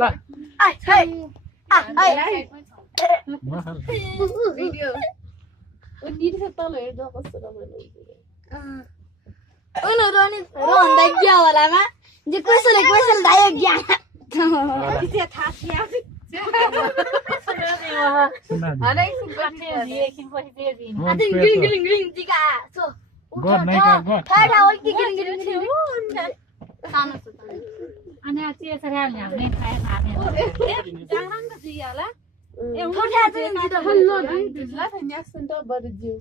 Wala. Ai, hey. Ai. Video. Ini saya tahu ya, dah pas sudah mana. Roni ronda gya wala ma. Je question dayo gya. Dia tak siap. Ada Green tiga. So. God naik God. Third hour ki green. Sana so. Ani aci serangnya, ni saya tanya. Jangan ke dia lah. Thoda चाहिँ Hello, lah hanya sentuh berjiu.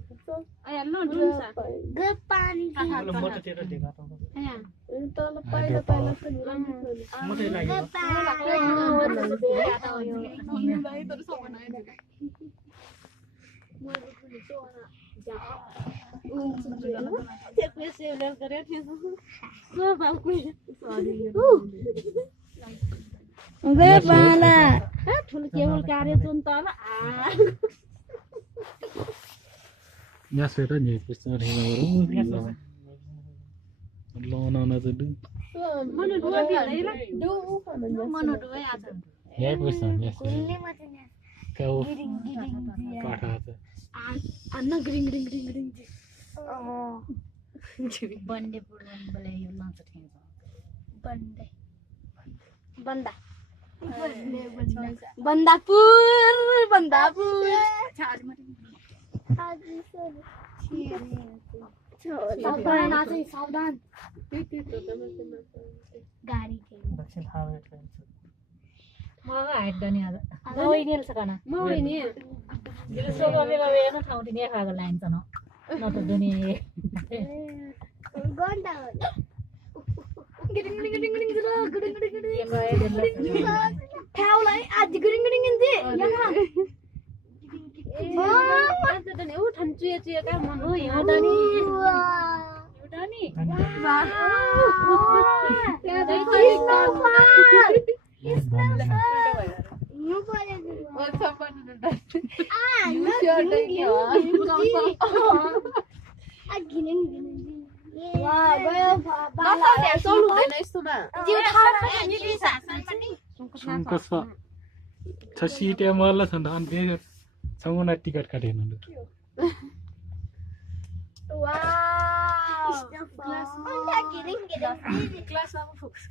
Ayah lo dulu sa. गपान मोटो तेरो देखा त Ayah. Itu lepas pala senang. मोटो लाग्यो गपाला ठुलो केवल कार्य चुन्ता ल यहाँ सेट नि पुस्ता हेर्नु न त दु मनु दुआ बिहाइ ल Dua, मनु दुआ आज यहाँ पुस्ता यहाँ काउ पाठा छ अन्न ग्रिङ बन्डे पुरन बले यो लान्छ ठेन्छ बन्दा बन्दापुर चार्ज मते सबैजना चाहिँ सावधान गाडी दक्षिण हावे ट्रेन छ मलाई हाइट दनी आज गoi नेल सकना mau ini. गिरसो गवे गवे न ठाउँटी ने खाएको लाइन छ न न त दुनिया गन्दा गिडिङ ठाउँलाई आज गिडिङ इन्दी यहाँ Ada dan itu cuy kan mau. ओ यहाँ दनी एउटा नि What's up on the सुनको छ सीटे मल्ल छ अनि त्यो सँगै टिकट काटेन Kelas apa fokus?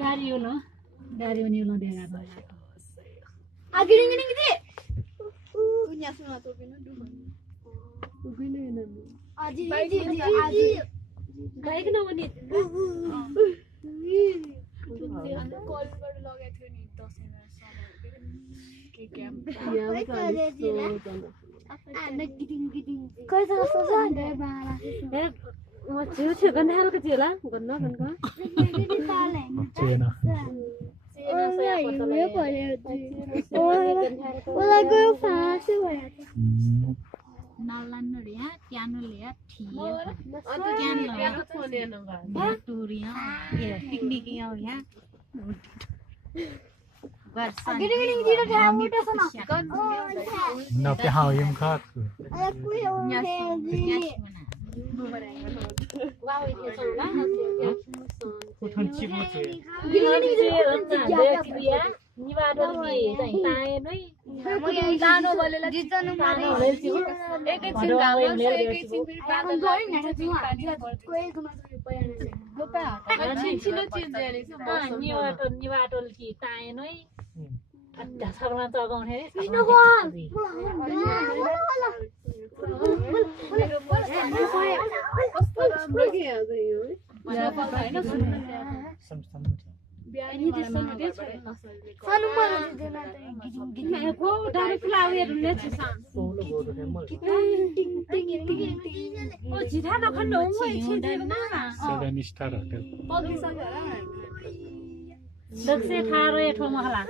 गाडी हो न गाडी नि ल देगा Punya semua tuh kan dulu. Gaya kena mana? Call baru log itu ni 10,000 म छिउ छिउ गर्न हालको छिला गर्न छैन नलन रिया क्यान लिया थिया क्यान लिया फोन न टूरिया ये पिकनिक यहाँ या न पे हाउ यम खा कुठन चिबो छ लानो बोलेला जितनु माने एकैछिन गाउँ एकैछिन छिलो चेन्ज गरेछ निवाटोल कि ताएनै अड्डा सबमा चगाउने कस्तो राम्रो के आज यो दक्षे ठारो ए ठाउँमा होला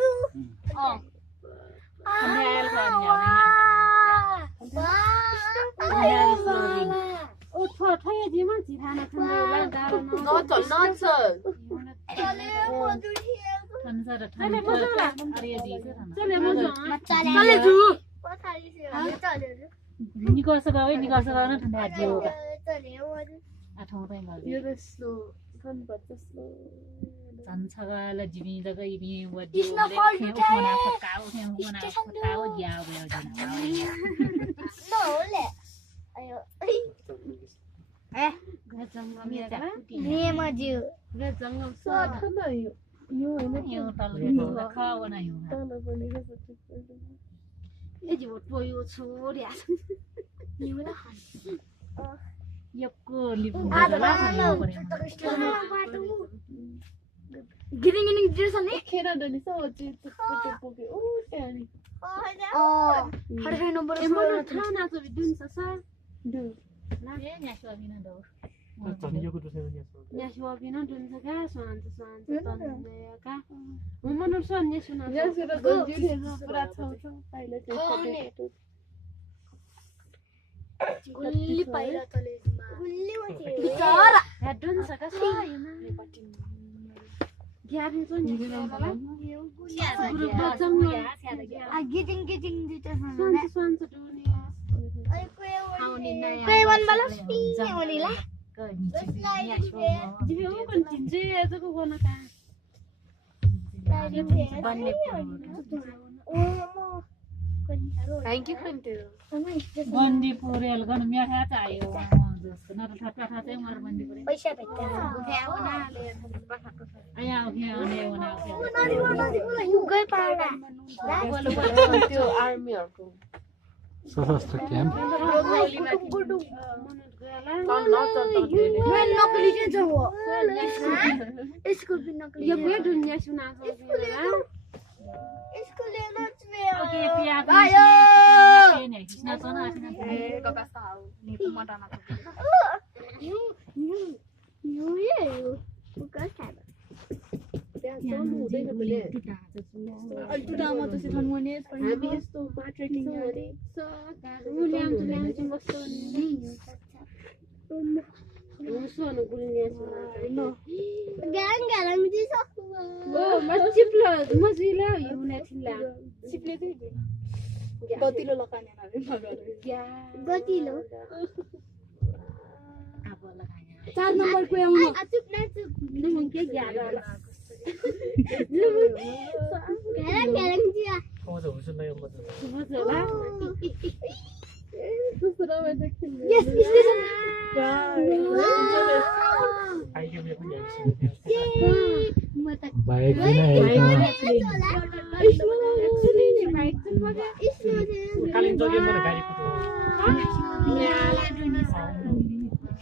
निकर्स गयो न ठन्डा दियोगा आठौँ चाहिँ गर्यो यो त स्लो फन बच्च स्लो संसगाल जिमी जगह Emmy Isna fall to cow ग्या गयो No, ayo. Nema ju. जङ्गल छ न यो हैन यो तल खाओ न यो तल पनि रहेछ ए जो पोयो छोड्या नि होला यको लिपु गिरिङ गिरिङ ड्रेसले खेर डनि सौजी पुटो पुगे ओ ट्यानी हडफाइ नम्बर एमन थाहा नाच बिदुन छ दु ए न्यासो बिना दो चनियोको दुसै पनि न्यासो बिना दुन छ का स्वान्छ तन्ने का मन सन न्यासो ना न्यासो र गन्जु पुरा छ पाइले चाहिँ गुल्ली पाइरा तलेमा गुल्ली वथे बिचारा हेडुन छ का सयमा ग्याबिन छ नि गिटिङ गिटिङ दिते स्वान्छ दुनी ai quay one bala spin oni la जिबे म पनि तिनजे एजको गर्न का बन्ने थ्यांक यू खन्ते बन्दी पुरेल गन म्याखा चाहियो जस्तो न त ठट्टा चाहिँ मर बन्दी पुरे पैसा भेट्छ आया आउने गए पाडा त्यो आर्मीहरुको सशस्त्र क्याम्प मैं नकली के जो हो स्कूल भी नकली यो गए दुनिया सुनाको स्कूल लेना ओके पिया आयो ने किसना त न ए कपासा हो नि टमाटर यू ये उका साब त्यहाँ चल्नु हुँदैन मैले अल्टुडामा त सिधन मने हामी यस्तो ट्रेकिङ गरे ल्याउँछु कस्तो मुसोनो गुल्ने सुना गान गान मिजी सक्छु ओ मचिप्लो मजिला युने थिला चिप्ले चाहिँ गतिलो लगाने नरे गतिलो अब लगाया 4 नम्बर को आउनु चुप न चुप न के ग्यार गान गान जिया आउँछ हुन्छ न यो मजा मजला दूसरा में देखें यस स्टेशन आइके पनि म त बाइक किन कालिङ जोगेमा गाडी कुटो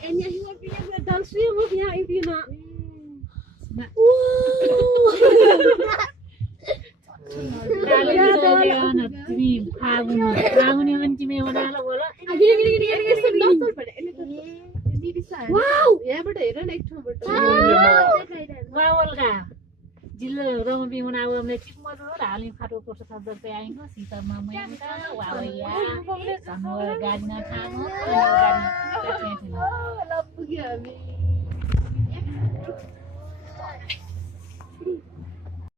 En jag hör det där svimmer jag i dina. Wow! Yeah, but I don't like जिल्लो रमबी मनाउमे चिक मजो हालिन फाटो कोर्स सब्द पे आइको सीतामा मयका वावैया हाम्रो गाडी न थाङो गाडी लप्पु